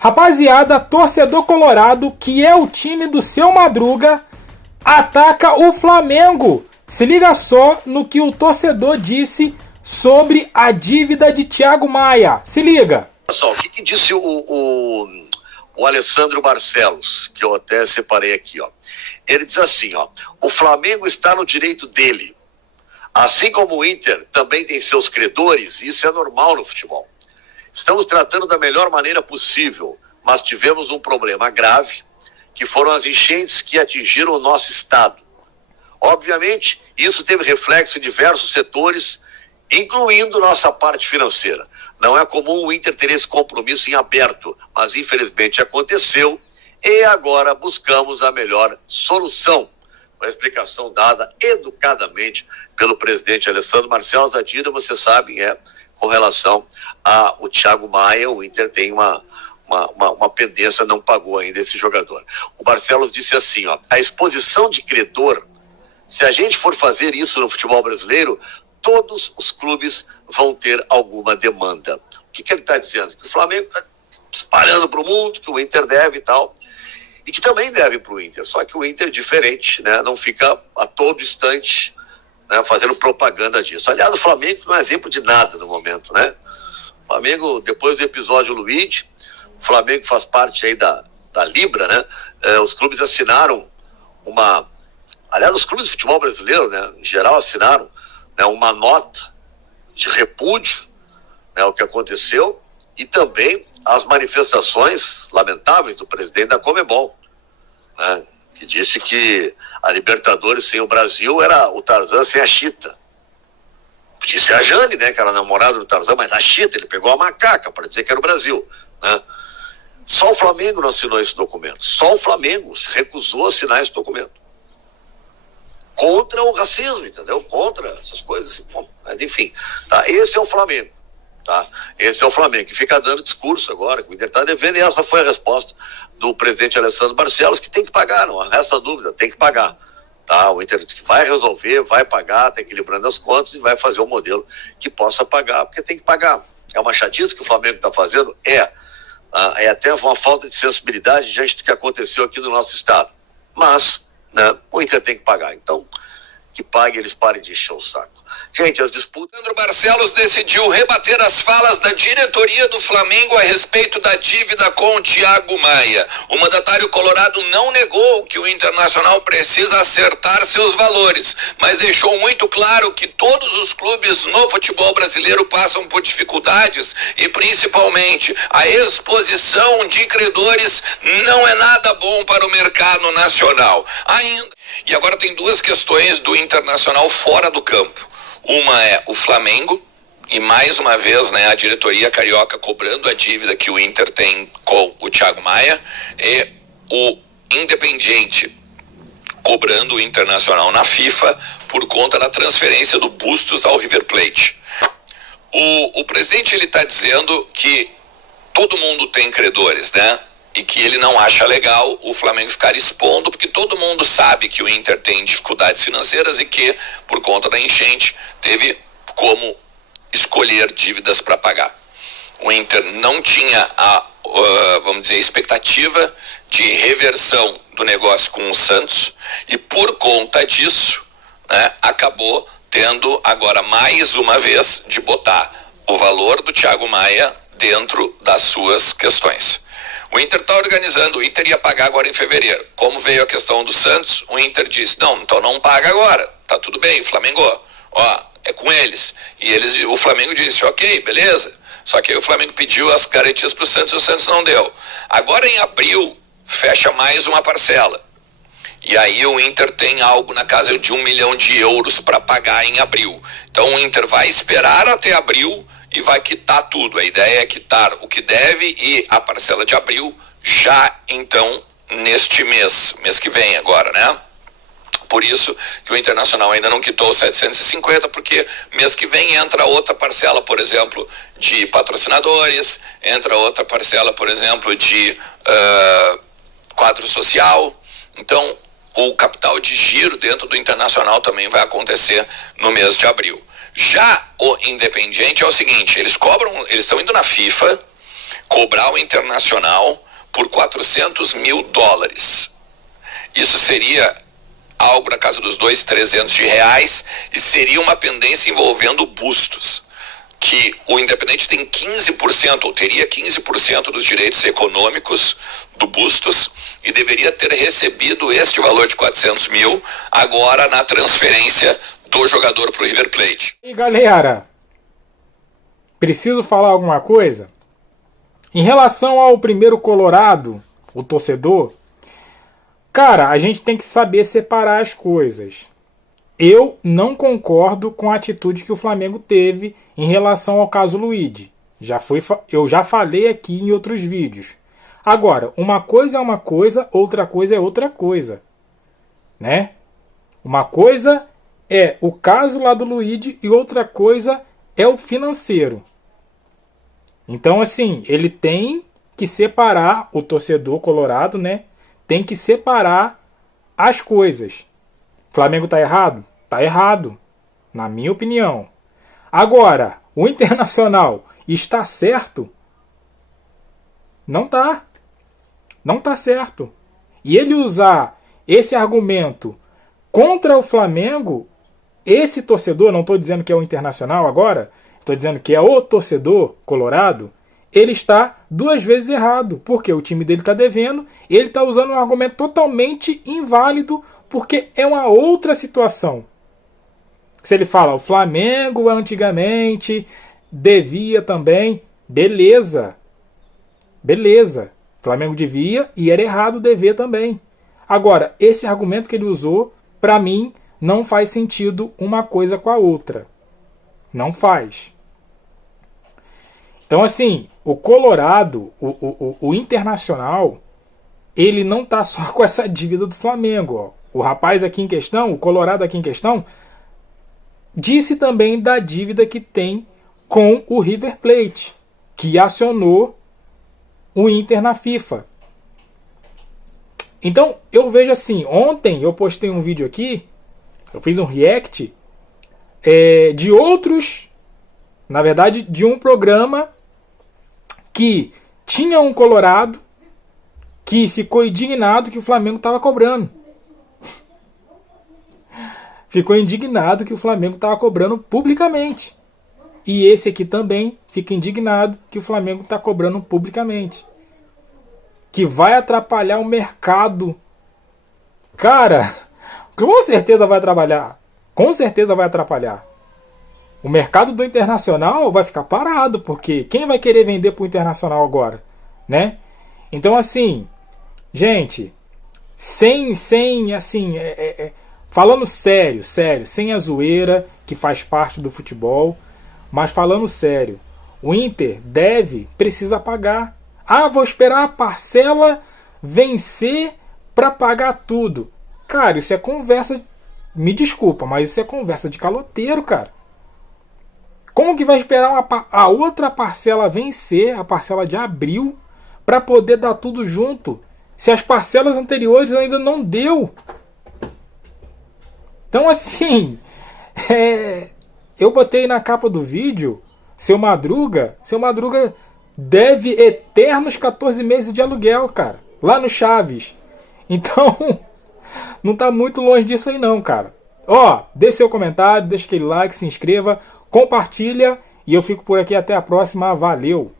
Rapaziada, torcedor colorado, que é o time do seu Madruga, ataca o Flamengo. Se liga só no que o torcedor disse sobre a dívida de Thiago Maia. Se liga. Pessoal, o que disse o Alessandro Barcelos, que eu até separei aqui, ó. Ele diz assim, ó: o Flamengo está no direito dele. Assim como o Inter também tem seus credores, isso é normal no futebol. Estamos tratando da melhor maneira possível, mas tivemos um problema grave, que foram as enchentes que atingiram o nosso estado. Obviamente, isso teve reflexo em diversos setores, incluindo nossa parte financeira. Não é comum o Inter ter esse compromisso em aberto, mas infelizmente aconteceu e agora buscamos a melhor solução. Uma explicação dada educadamente pelo presidente Alessandro Barcelos. A dívida, vocês sabem, com relação ao Thiago Maia. O Inter tem uma pendência, não pagou ainda esse jogador. O Barcelos disse assim, ó: a exposição de credor, se a gente for fazer isso no futebol brasileiro, todos os clubes vão ter alguma demanda. O que ele está dizendo? Que o Flamengo está espalhando para o mundo, que o Inter deve e tal, e que também deve para o Inter, só que o Inter é diferente, né? Não fica a todo instante, né, fazendo propaganda disso. Aliás, o Flamengo não é exemplo de nada no momento, né? O Flamengo, depois do episódio Luiz, o Flamengo faz parte aí da Libra, né? Os clubes assinaram aliás, os clubes de futebol brasileiro, né, em geral, assinaram, né, uma nota de repúdio, né, o que aconteceu, e também as manifestações lamentáveis do presidente da Conmebol, né, que disse que a Libertadores sem o Brasil era o Tarzan sem a Chita. Podia ser a Jane, né, que era namorada do Tarzan, mas a Chita, ele pegou a macaca para dizer que era o Brasil, né? Só o Flamengo não assinou esse documento. Só o Flamengo se recusou a assinar esse documento. Contra o racismo, entendeu? Contra essas coisas assim. Bom, mas enfim, tá? Esse é o Flamengo, tá? Esse é o Flamengo, que fica dando discurso agora, que o Inter está devendo, e essa foi a resposta do presidente Alessandro Barcelos, que tem que pagar, não resta dúvida, tem que pagar, tá? O Inter diz que vai resolver, vai pagar, tá equilibrando as contas e vai fazer um modelo que possa pagar, porque tem que pagar. É uma chatice que o Flamengo está fazendo? É até uma falta de sensibilidade diante do que aconteceu aqui no nosso estado, mas, né, o Inter tem que pagar, então que pague, eles parem de encher o saco. Gente, as disputas... Alessandro Barcelos decidiu rebater as falas da diretoria do Flamengo a respeito da dívida com o Thiago Maia. O mandatário colorado não negou que o Internacional precisa acertar seus valores, mas deixou muito claro que todos os clubes no futebol brasileiro passam por dificuldades e principalmente a exposição de credores não é nada bom para o mercado nacional. E agora tem duas questões do Internacional fora do campo. Uma é o Flamengo, e mais uma vez, né, a diretoria carioca cobrando a dívida que o Inter tem com o Thiago Maia, e o Independiente cobrando o Internacional na FIFA por conta da transferência do Bustos ao River Plate. O presidente, ele está dizendo que todo mundo tem credores, né? E que ele não acha legal o Flamengo ficar expondo, porque todo mundo sabe que o Inter tem dificuldades financeiras e que, por conta da enchente, teve como escolher dívidas para pagar. O Inter não tinha vamos dizer, expectativa de reversão do negócio com o Santos e, por conta disso, né, acabou tendo agora mais uma vez de botar o valor do Thiago Maia dentro das suas questões. O Inter está organizando, o Inter ia pagar agora em fevereiro. Como veio a questão do Santos, o Inter disse, não, então não paga agora, tá tudo bem, Flamengo, ó, é com eles. E o Flamengo disse, ok, beleza. Só que aí o Flamengo pediu as garantias para o Santos não deu. Agora em abril, fecha mais uma parcela. E aí o Inter tem algo na casa de 1 milhão de euros para pagar em abril. Então o Inter vai esperar até abril e vai quitar tudo. A ideia é quitar o que deve e a parcela de abril já então neste mês que vem agora, né? Por isso que o Internacional ainda não quitou os 750, porque mês que vem entra outra parcela, por exemplo, de patrocinadores, entra outra parcela, por exemplo, de quadro social. Então, o capital de giro dentro do Internacional também vai acontecer no mês de abril. Já o Independiente é o seguinte, eles estão indo na FIFA cobrar o Internacional por 400 mil dólares. Isso seria algo na casa dos 200, 300 de reais, e seria uma pendência envolvendo Bustos, que o Independente tem 15%, ou teria 15% dos direitos econômicos do Bustos, e deveria ter recebido este valor de 400 mil agora na transferência do jogador para o River Plate. E galera, preciso falar alguma coisa? Em relação ao primeiro colorado, o torcedor, cara, a gente tem que saber separar as coisas. Eu não concordo com a atitude que o Flamengo teve em relação ao caso Luide. Eu já falei aqui em outros vídeos. Agora, uma coisa é uma coisa, outra coisa é outra coisa. Né? Uma coisa é o caso lá do Luide e outra coisa é o financeiro. Então, assim, ele tem que separar, o torcedor colorado, né? Tem que separar as coisas. O Flamengo tá errado? Tá errado, na minha opinião. Agora, o Internacional está certo? Não tá. Não tá certo. E ele usar esse argumento contra o Flamengo, esse torcedor, não estou dizendo que é o Internacional agora, estou dizendo que é o torcedor colorado, ele está duas vezes errado, porque o time dele está devendo, ele está usando um argumento totalmente inválido, porque é uma outra situação. Se ele fala, o Flamengo antigamente devia também, beleza. Beleza. O Flamengo devia e era errado dever também. Agora, esse argumento que ele usou, para mim, não faz sentido uma coisa com a outra. Não faz. Então, assim, o Colorado, o Internacional, ele não tá só com essa dívida do Flamengo. Ó. O rapaz aqui em questão, o Colorado aqui em questão, disse também da dívida que tem com o River Plate, que acionou o Inter na FIFA. Então, eu vejo assim, ontem eu postei um vídeo aqui, eu fiz um react de outros, na verdade, de um programa que tinha um colorado que ficou indignado que o Flamengo estava cobrando. Ficou indignado que o Flamengo estava cobrando publicamente. E esse aqui também fica indignado que o Flamengo está cobrando publicamente. Que vai atrapalhar o mercado. Cara, com certeza vai atrapalhar. Com certeza vai atrapalhar. O mercado do Internacional vai ficar parado, porque quem vai querer vender para o Internacional agora? Né? Então, assim, gente, falando sério, sem a zoeira que faz parte do futebol, mas falando sério, o Inter precisa pagar. Ah, vou esperar a parcela vencer para pagar tudo. Cara, isso é conversa, me desculpa, mas isso é conversa de caloteiro, cara. Como que vai esperar a outra parcela vencer, a parcela de abril, para poder dar tudo junto, se as parcelas anteriores ainda não deu? Então, assim, eu botei na capa do vídeo, Seu Madruga deve eternos 14 meses de aluguel, cara, lá no Chaves. Então, não tá muito longe disso aí não, cara. Ó, deixe seu comentário, deixa aquele like, se inscreva, compartilha e eu fico por aqui até a próxima. Valeu!